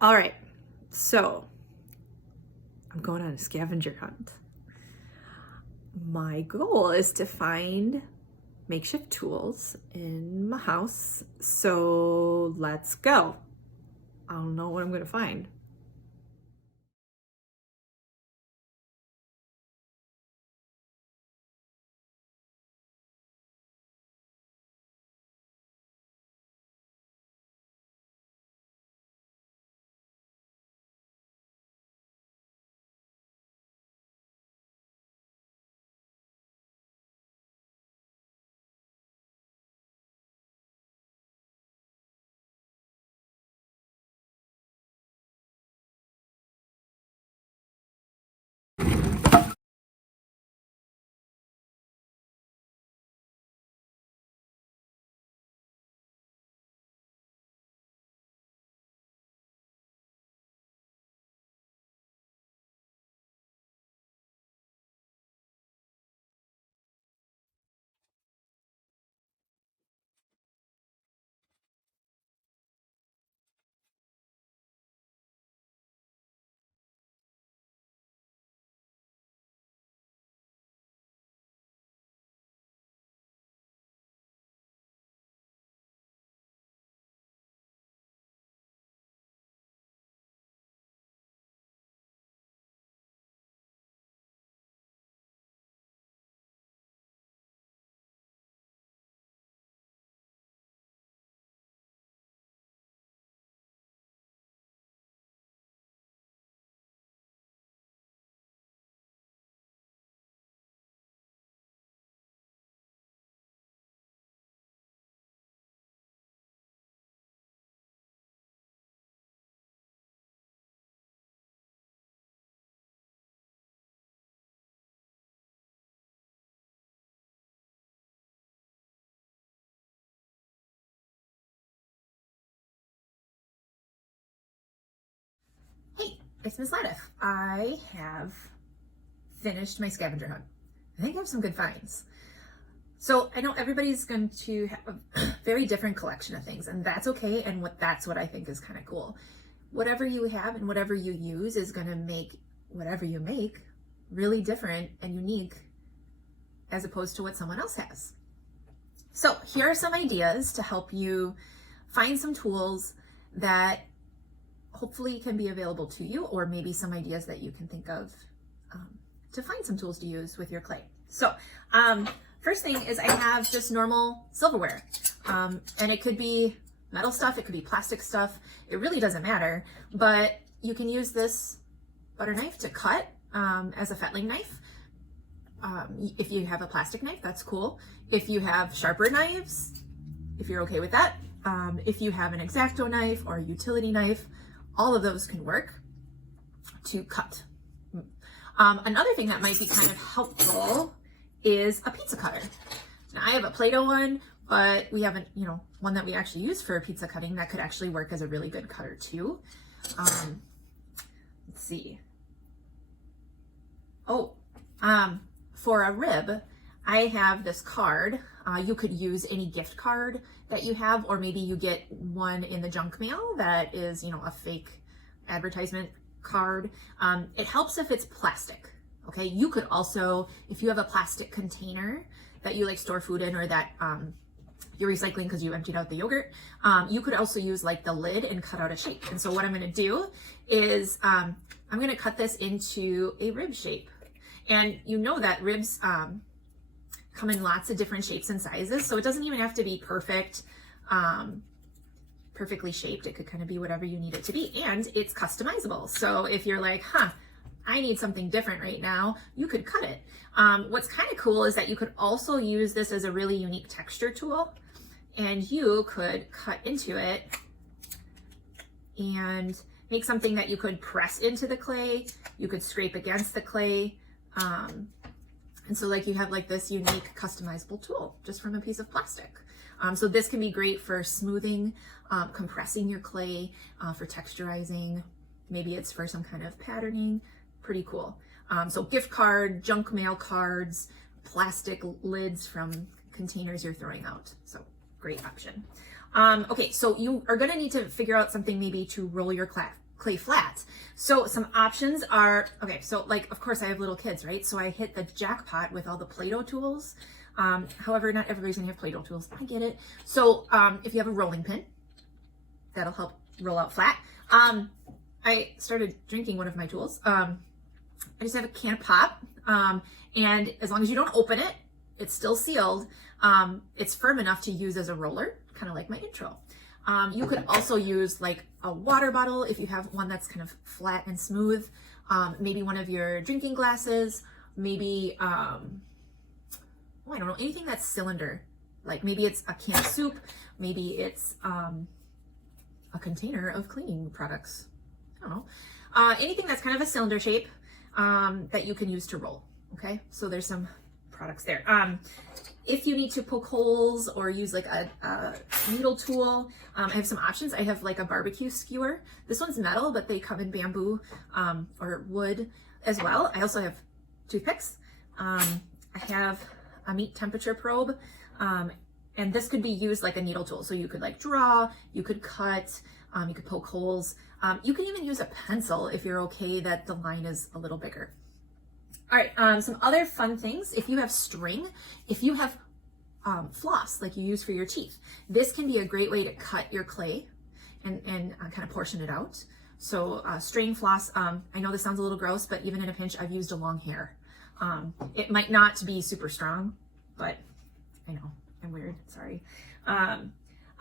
All right, so I'm going on a scavenger hunt. My goal is to find makeshift tools in my house. So let's go. I don't know what I'm going to find. Hey, it's Miss Laddiff. I have finished my scavenger hunt. I think I have some good finds. So I know everybody's going to have a very different collection of things, and that's okay. And that's what I think is kind of cool. Whatever you have and whatever you use is going to make whatever you make really different and unique as opposed to what someone else has. So here are some ideas to help you find some tools that hopefully can be available to you, or maybe some ideas that you can think of to find some tools to use with your clay. So first thing is I have just normal silverware, and it could be metal stuff, it could be plastic stuff, it really doesn't matter, but you can use this butter knife to cut as a fettling knife. If you have a plastic knife, that's cool. If you have sharper knives, if you're okay with that, if you have an X-Acto knife or a utility knife, all of those can work to cut. Another thing that might be kind of helpful is a pizza cutter. Now, I have a Play-Doh one, but we have one that we actually use for pizza cutting that could actually work as a really good cutter too. Let's see. For a rib, I have this card. You could use any gift card that you have, or maybe you get one in the junk mail that is, a fake advertisement card. It helps if it's plastic. Okay, you could also, if you have a plastic container that you store food in, or that you're recycling because you emptied out the yogurt, you could also use the lid and cut out a shape. And so what I'm going to do is I'm going to cut this into a rib shape. And you know that ribs come in lots of different shapes and sizes, so it doesn't even have to be perfectly shaped. It could kind of be whatever you need it to be, and it's customizable. So if you're like, I need something different right now, you could cut it. What's kind of cool is that you could also use this as a really unique texture tool, and you could cut into it and make something that you could press into the clay. You could scrape against the clay. And so you have this unique customizable tool just from a piece of plastic. So this can be great for smoothing, compressing your clay, for texturizing. Maybe it's for some kind of patterning. Pretty cool. So gift card, junk mail cards, plastic lids from containers you're throwing out. So great option. Okay, so you are gonna need to figure out something maybe to roll your clay flat. So some options are, okay, so like, of course I have little kids, right? So I hit the jackpot with all the Play-Doh tools. However, not everybody's gonna have Play-Doh tools. I get it. So if you have a rolling pin, that'll help roll out flat. I started drinking one of my tools. I just have a can of pop. And as long as you don't open it, it's still sealed. It's firm enough to use as a roller, kind of like my intro. You could also use like a water bottle if you have one that's kind of flat and smooth. Maybe one of your drinking glasses, maybe, I don't know, anything that's cylinder. Like maybe it's a can of soup, maybe it's a container of cleaning products. I don't know. Anything that's kind of a cylinder shape that you can use to roll. Okay, so there's some products there. If you need to poke holes or use like a needle tool, I have some options. I have like a barbecue skewer. This one's metal, but they come in bamboo or wood as well. I also have toothpicks. I have a meat temperature probe, and this could be used like a needle tool. So you could like draw, you could cut, you could poke holes. You can even use a pencil if you're okay that the line is a little bigger. All right, some other fun things. If you have string, if you have floss like you use for your teeth, this can be a great way to cut your clay and kind of portion it out. So string floss, I know this sounds a little gross, but even in a pinch, I've used a long hair. It might not be super strong, but I know, I'm weird, sorry.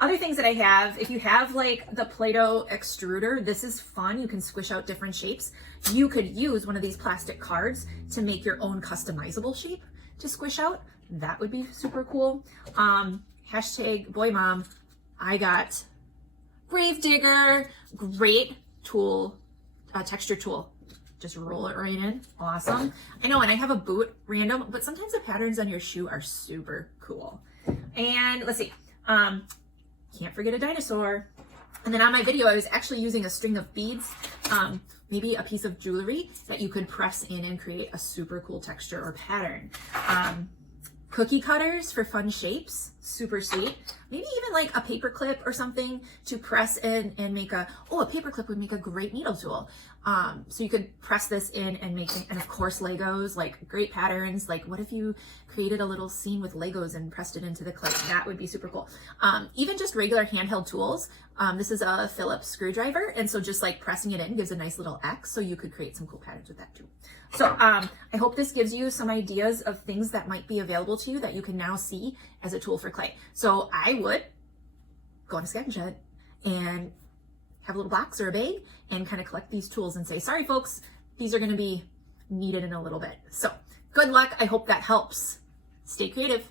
Other things that I have, if you have like the Play-Doh extruder, this is fun. You can squish out different shapes. You could use one of these plastic cards to make your own customizable shape to squish out. That would be super cool. Hashtag boy mom, I got Gravedigger, great tool, texture tool. Just roll it right in, awesome. I know, and I have a boot, random, but sometimes the patterns on your shoe are super cool. And let's see, can't forget a dinosaur. And then on my video, I was actually using a string of beads, maybe a piece of jewelry that you could press in and create a super cool texture or pattern. Cookie cutters for fun shapes, super sweet. Maybe even like a paper clip or something to press in and make a paper clip would make a great needle tool. So you could press this in and make, and of course Legos, like great patterns. Like what if you created a little scene with Legos and pressed it into the clay? That would be super cool. Even just regular handheld tools. This is a Phillips screwdriver. And so just like pressing it in gives a nice little X. So you could create some cool patterns with that too. So I hope this gives you some ideas of things that might be available to you that you can now see as a tool for clay. So I would go on a scavenger hunt and have a little box or a bag and kind of collect these tools and say, sorry folks, these are going to be needed in a little bit. So good luck. I hope that helps. Stay creative.